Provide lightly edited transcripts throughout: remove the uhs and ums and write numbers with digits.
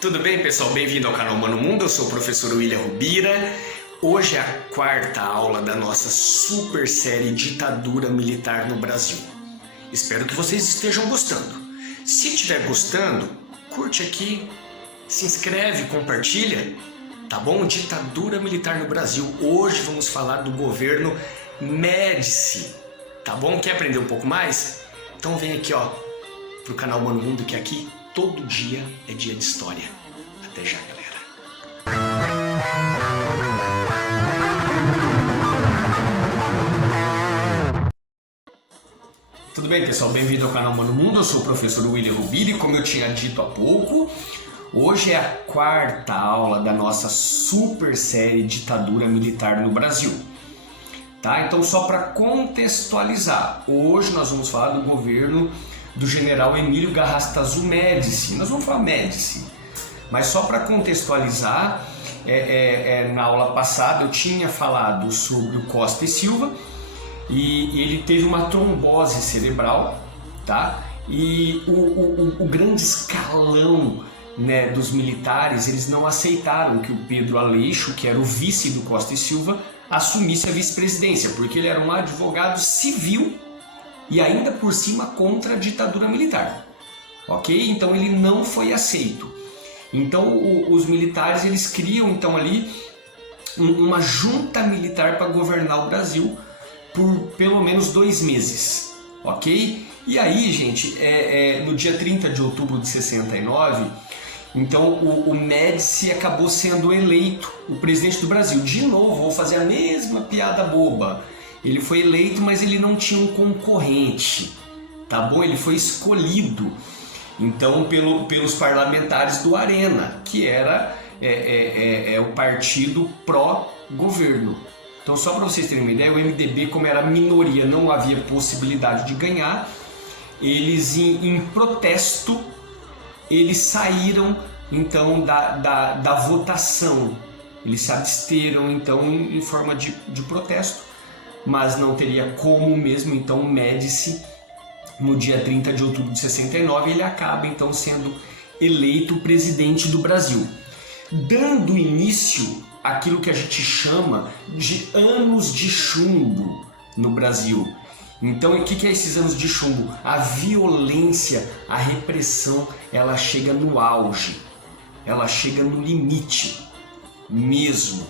Tudo bem, pessoal? Bem-vindo ao canal Mano Mundo. Eu sou o professor William Rubira. Hoje é a quarta aula da nossa super série Ditadura Militar no Brasil. Espero que vocês estejam gostando. Se estiver gostando, curte aqui, se inscreve, compartilha, tá bom? Ditadura Militar no Brasil. Hoje vamos falar do governo Médici, tá bom? Quer aprender um pouco mais? Então vem aqui, ó, pro canal Mano Mundo, que aqui todo dia é dia de história. Até já, galera. Tudo bem, pessoal? Bem-vindo ao canal Mano Mundo. Eu sou o professor William Rubira e, como eu tinha dito há pouco, hoje é a quarta aula da nossa super série Ditadura Militar no Brasil. Tá? Então, só para contextualizar, hoje nós vamos falar do governo do general Emílio Garrastazu Médici. Nós vamos falar Médici, mas só para contextualizar, na aula passada eu tinha falado sobre o Costa e Silva e ele teve uma trombose cerebral, tá? E o grande escalão, né, dos militares, eles não aceitaram que o Pedro Aleixo, que era o vice do Costa e Silva, assumisse a vice-presidência, porque ele era um advogado civil e ainda por cima contra a ditadura militar, ok? Então ele não foi aceito. Então os militares, eles criam então ali uma junta militar para governar o Brasil por pelo menos 2 meses, ok? E aí, gente, no dia 30 de outubro de 69, então o Médici acabou sendo eleito o presidente do Brasil. De novo, vou fazer a mesma piada boba. Ele foi eleito, mas ele não tinha um concorrente, tá bom? Ele foi escolhido, então, pelos parlamentares do Arena, que era o partido pró-governo. Então, só para vocês terem uma ideia, o MDB, como era minoria, não havia possibilidade de ganhar, eles, em protesto, eles saíram, então, da votação. Eles se absteram, então, em forma de protesto, mas não teria como mesmo. Então, o Médici, no dia 30 de outubro de 69, ele acaba, então, sendo eleito presidente do Brasil, dando início àquilo que a gente chama de anos de chumbo no Brasil. Então, o que é esses anos de chumbo? A violência, a repressão, ela chega no auge, ela chega no limite mesmo.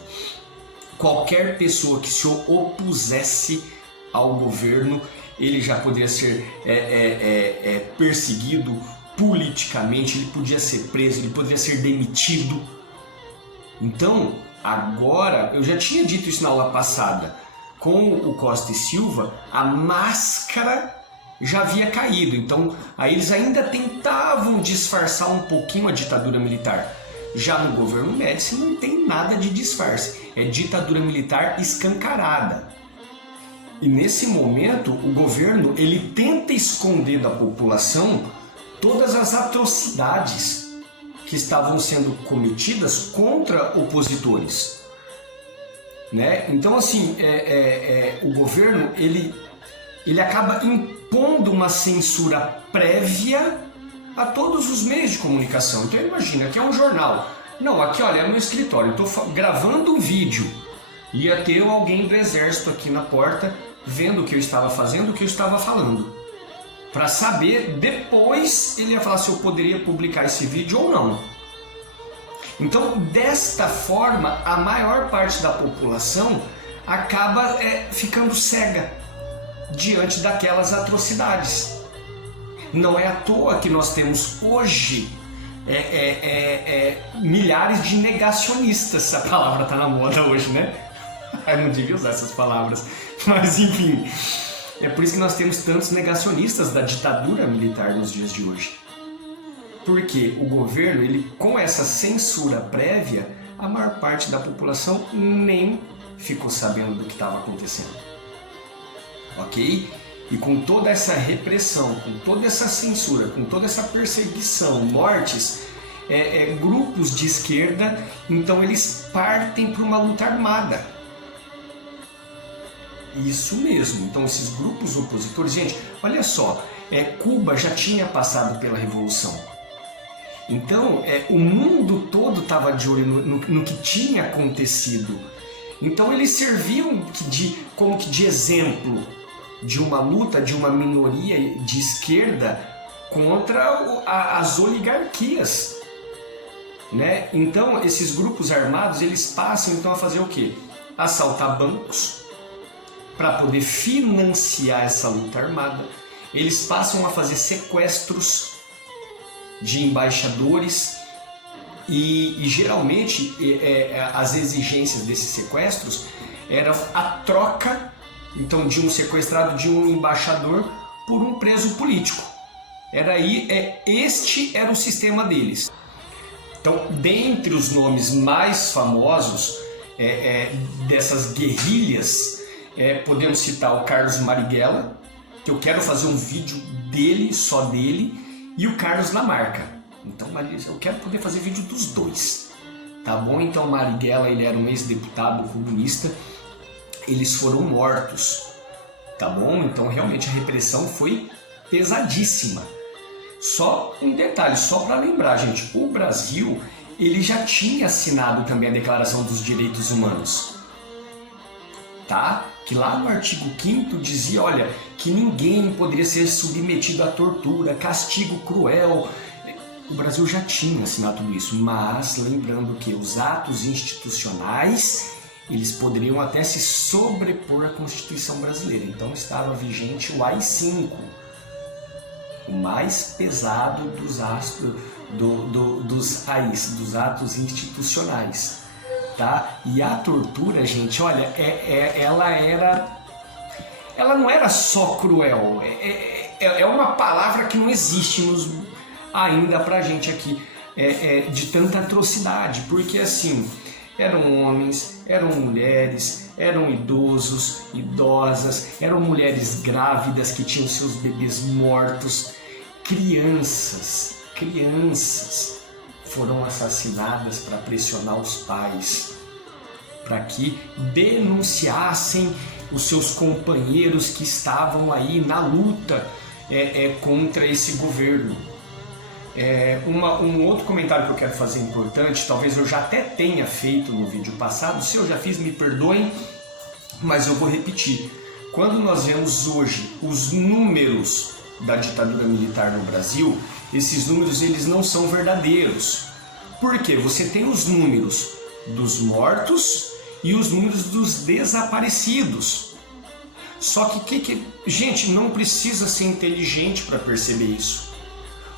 Qualquer pessoa que se opusesse ao governo, ele já poderia ser perseguido politicamente, ele podia ser preso, ele poderia ser demitido. Então, agora, eu já tinha dito isso na aula passada, com o Costa e Silva, a máscara já havia caído. Então, aí eles ainda tentavam disfarçar um pouquinho a ditadura militar. Já no governo Médici não tem nada de disfarce, é ditadura militar escancarada. E nesse momento o governo, ele tenta esconder da população todas as atrocidades que estavam sendo cometidas contra opositores, né? Então, assim, o governo, ele acaba impondo uma censura prévia a todos os meios de comunicação. Então imagina, aqui é um jornal. Não, aqui, olha, é meu escritório, eu estou gravando um vídeo. Ia ter alguém do exército aqui na porta, vendo o que eu estava fazendo, o que eu estava falando. Para saber, depois ele ia falar se eu poderia publicar esse vídeo ou não. Então, desta forma, a maior parte da população acaba ficando cega diante daquelas atrocidades. Não é à toa que nós temos hoje milhares de negacionistas. A palavra está na moda hoje, né? Eu não devia usar essas palavras, mas enfim, é por isso que nós temos tantos negacionistas da ditadura militar nos dias de hoje. Porque o governo, ele, com essa censura prévia, a maior parte da população nem ficou sabendo do que estava acontecendo, ok? E com toda essa repressão, com toda essa censura, com toda essa perseguição, mortes, grupos de esquerda, então eles partem para uma luta armada. Isso mesmo. Então esses grupos opositores, gente, olha só, Cuba já tinha passado pela Revolução. Então, o mundo todo estava de olho no que tinha acontecido. Então, eles serviam como que de exemplo de uma luta de uma minoria de esquerda contra as oligarquias, né? Então, esses grupos armados, eles passam então a fazer o quê? Assaltar bancos para poder financiar essa luta armada. Eles passam a fazer sequestros de embaixadores e geralmente as exigências desses sequestros eram a troca então de um sequestrado, de um embaixador, por um preso político. Este era o sistema deles. Então, dentre os nomes mais famosos dessas guerrilhas, podemos citar o Carlos Marighella, que eu quero fazer um vídeo dele, só dele, e o Carlos Lamarca. Então, eu quero poder fazer vídeo dos dois, tá bom? Então, Marighella, ele era um ex-deputado comunista, eles foram mortos, tá bom? Então, realmente, a repressão foi pesadíssima. Só um detalhe, só para lembrar, gente, o Brasil, ele já tinha assinado também a Declaração dos Direitos Humanos, tá? Que lá no artigo 5º dizia, olha, que ninguém poderia ser submetido à tortura, castigo cruel. O Brasil já tinha assinado tudo isso, mas lembrando que os atos institucionais, eles poderiam até se sobrepor à Constituição brasileira. Então estava vigente o AI-5, o mais pesado dos atos institucionais. Tá? E a tortura, gente, olha, ela não era só cruel, é uma palavra que não existe ainda pra gente aqui, de tanta atrocidade, porque assim, eram homens, eram mulheres, eram idosos, idosas, eram mulheres grávidas que tinham seus bebês mortos, crianças foram assassinadas para pressionar os pais, para que denunciassem os seus companheiros que estavam aí na luta contra esse governo. Um outro comentário que eu quero fazer importante, talvez eu já até tenha feito no vídeo passado, se eu já fiz, me perdoem, mas eu vou repetir. Quando nós vemos hoje os números da ditadura militar no Brasil, esses números eles não são verdadeiros. Por quê? Você tem os números dos mortos e os números dos desaparecidos. Só que gente, não precisa ser inteligente para perceber isso.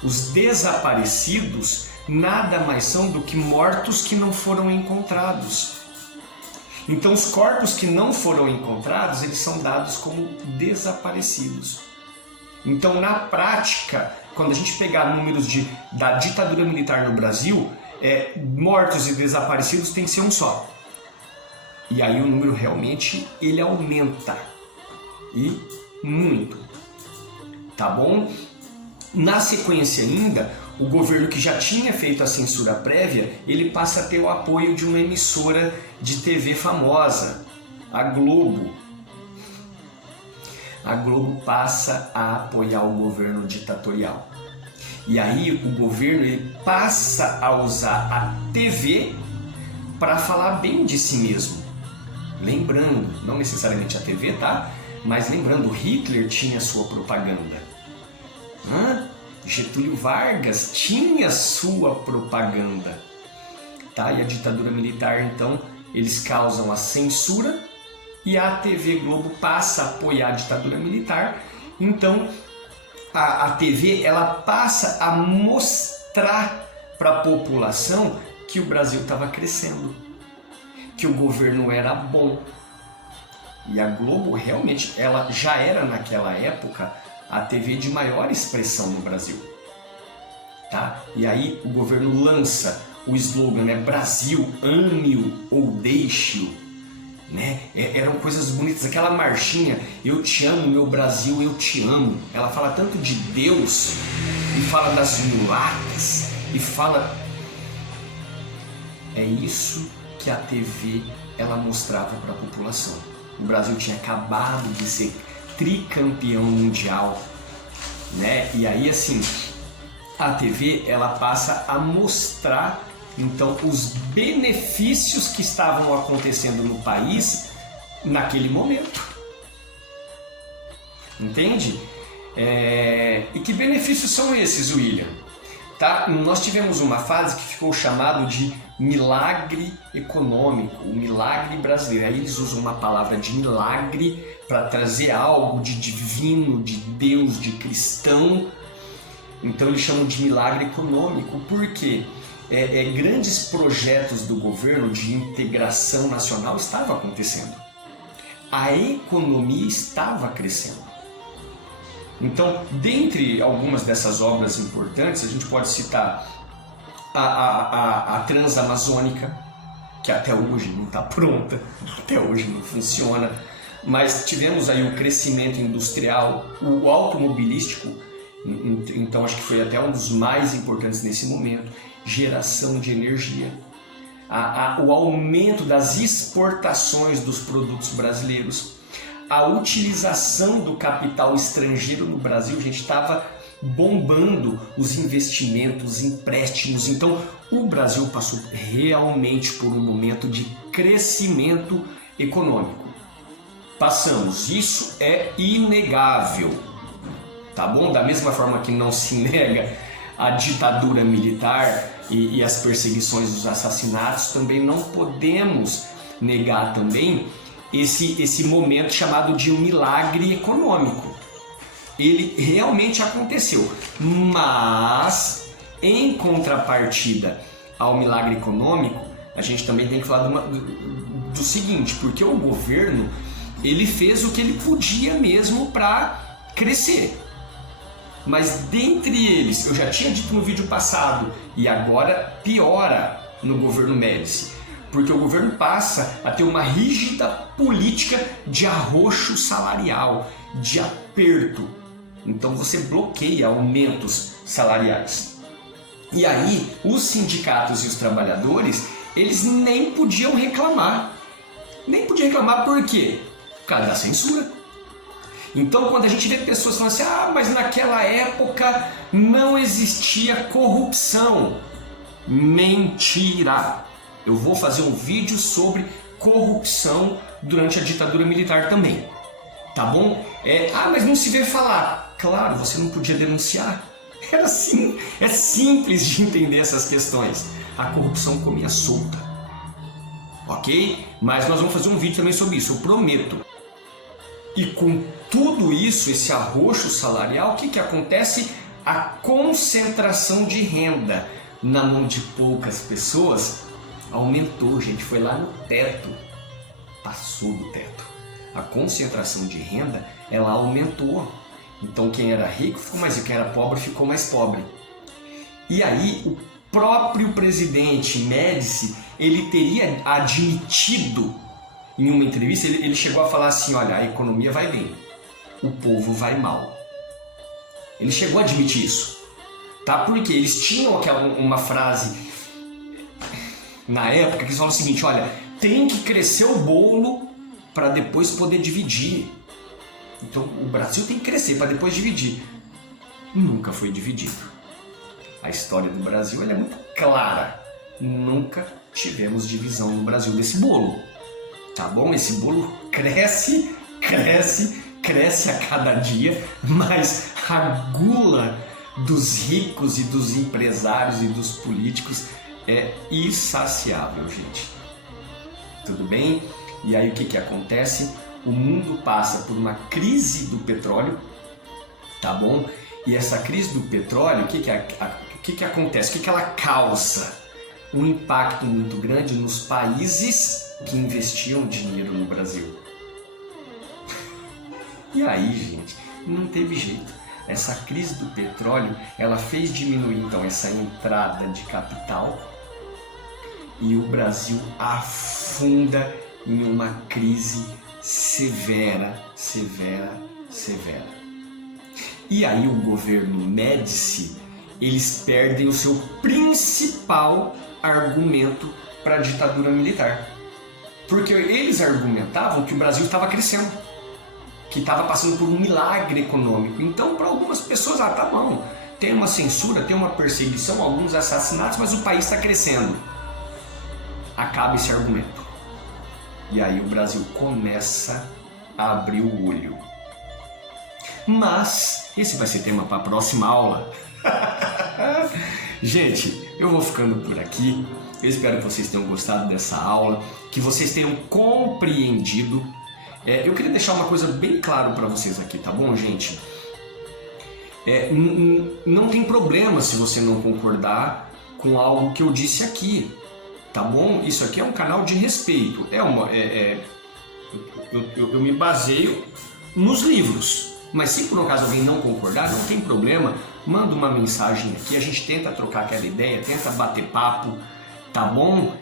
Os desaparecidos nada mais são do que mortos que não foram encontrados. Então os corpos que não foram encontrados, eles são dados como desaparecidos. Então, na prática, quando a gente pegar números da ditadura militar no Brasil, mortos e desaparecidos tem que ser um só. E aí o número realmente ele aumenta. E muito. Tá bom? Na sequência ainda, o governo que já tinha feito a censura prévia, ele passa a ter o apoio de uma emissora de TV famosa, a Globo. A Globo passa a apoiar o governo ditatorial. E aí o governo ele passa a usar a TV para falar bem de si mesmo. Lembrando, não necessariamente a TV, tá? Mas lembrando, Hitler tinha sua propaganda. Getúlio Vargas tinha sua propaganda. Tá? E a ditadura militar, então, eles causam a censura e a TV Globo passa a apoiar a ditadura militar. Então a TV ela passa a mostrar para a população que o Brasil estava crescendo, que o governo era bom. E a Globo realmente ela já era naquela época a TV de maior expressão no Brasil. Tá? E aí o governo lança o slogan, né? Brasil, ame-o ou deixe-o. Né? Eram coisas bonitas, aquela marchinha, eu te amo meu Brasil, eu te amo. Ela fala tanto de Deus, e fala das mulatas, e fala... É isso que a TV ela mostrava para a população. O Brasil tinha acabado de ser tricampeão mundial, né? E aí assim, a TV ela passa a mostrar então os benefícios que estavam acontecendo no país naquele momento. Entende? E que benefícios são esses, William? Tá? Nós tivemos uma fase que ficou chamado de milagre econômico, o milagre brasileiro. Aí eles usam uma palavra de milagre para trazer algo de divino, de Deus, de cristão. Então eles chamam de milagre econômico. Por quê? Grandes projetos do governo de integração nacional estavam acontecendo. A economia estava crescendo. Então, dentre algumas dessas obras importantes, a gente pode citar a Transamazônica, que até hoje não está pronta, até hoje não funciona, mas tivemos aí o crescimento industrial, o automobilístico, então acho que foi até um dos mais importantes nesse momento, geração de energia, o aumento das exportações dos produtos brasileiros, a utilização do capital estrangeiro no Brasil, a gente estava bombando os investimentos, os empréstimos. Então, o Brasil passou realmente por um momento de crescimento econômico. Passamos, isso é inegável, tá bom? Da mesma forma que não se nega a ditadura militar e as perseguições, os assassinatos, também não podemos negar também esse momento chamado de um milagre econômico. Ele realmente aconteceu, mas em contrapartida ao milagre econômico, a gente também tem que falar do seguinte, porque o governo ele fez o que ele podia mesmo para crescer. Mas dentre eles, eu já tinha dito no vídeo passado, e agora piora no governo Médici, porque o governo passa a ter uma rígida política de arroxo salarial, de aperto. Então você bloqueia aumentos salariais. E aí os sindicatos e os trabalhadores, eles nem podiam reclamar. Nem podiam reclamar por quê? Por causa da censura. Então quando a gente vê pessoas falando assim, mas naquela época não existia corrupção. Mentira! Eu vou fazer um vídeo sobre corrupção durante a ditadura militar também, tá bom? Mas não se vê falar. Claro, você não podia denunciar. Era assim, é simples de entender essas questões. A corrupção comia solta, ok? Mas nós vamos fazer um vídeo também sobre isso, eu prometo. E com tudo isso, esse arroxo salarial, o que acontece? A concentração de renda na mão de poucas pessoas aumentou, gente, foi lá no teto, passou do teto. A concentração de renda, ela aumentou. Então quem era rico ficou mais rico, quem era pobre ficou mais pobre. E aí o próprio presidente Médici, ele teria admitido em uma entrevista, ele chegou a falar assim, olha, a economia vai bem, o povo vai mal. Ele chegou a admitir isso, tá? Porque eles tinham uma frase na época que eles falam o seguinte, olha, tem que crescer o bolo para depois poder dividir. Então o Brasil tem que crescer para depois dividir. Nunca foi dividido. A história do Brasil ela é muito clara. Nunca tivemos divisão no Brasil desse bolo. Tá bom? Esse bolo cresce, cresce, cresce a cada dia, mas a gula dos ricos e dos empresários e dos políticos é insaciável, gente. Tudo bem? E aí o que acontece? O mundo passa por uma crise do petróleo, tá bom? E essa crise do petróleo, o que acontece? O que ela causa? Um impacto muito grande nos países que investiam dinheiro no Brasil. E aí, gente, não teve jeito. Essa crise do petróleo, ela fez diminuir então essa entrada de capital e o Brasil afunda em uma crise severa. E aí o governo Médici, eles perdem o seu principal argumento para a ditadura militar. Porque eles argumentavam que o Brasil estava crescendo, que estava passando por um milagre econômico. Então, para algumas pessoas, tá bom, tem uma censura, tem uma perseguição, alguns assassinatos, mas o país está crescendo. Acaba esse argumento. E aí o Brasil começa a abrir o olho. Mas esse vai ser tema para a próxima aula. Gente, eu vou ficando por aqui. Eu espero que vocês tenham gostado dessa aula, que vocês tenham compreendido. Eu queria deixar uma coisa bem clara para vocês aqui, tá bom, gente? Não tem problema se você não concordar com algo que eu disse aqui, tá bom? Isso aqui é um canal de respeito. Eu me baseio nos livros. Mas se por um acaso alguém não concordar, não tem problema, manda uma mensagem aqui, a gente tenta trocar aquela ideia, tenta bater papo, tá bom?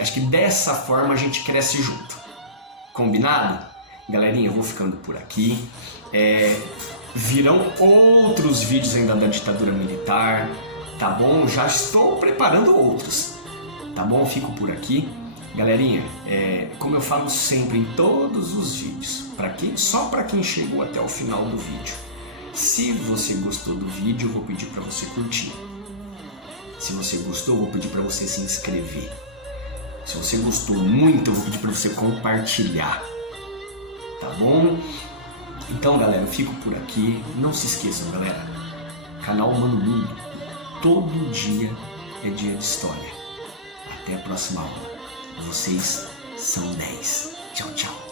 Acho que dessa forma a gente cresce junto. Combinado? Galerinha, eu vou ficando por aqui. Virão outros vídeos ainda da ditadura militar, tá bom? Já estou preparando outros, tá bom? Fico por aqui. Galerinha, como eu falo sempre em todos os vídeos, só para quem chegou até o final do vídeo, se você gostou do vídeo, eu vou pedir para você curtir. Se você gostou, eu vou pedir para você se inscrever. Se você gostou muito, eu vou pedir para você compartilhar, tá bom? Então, galera, eu fico por aqui. Não se esqueçam, galera, canal Mano Mundo, todo dia é dia de história. Até a próxima aula. Vocês são 10. Tchau, tchau.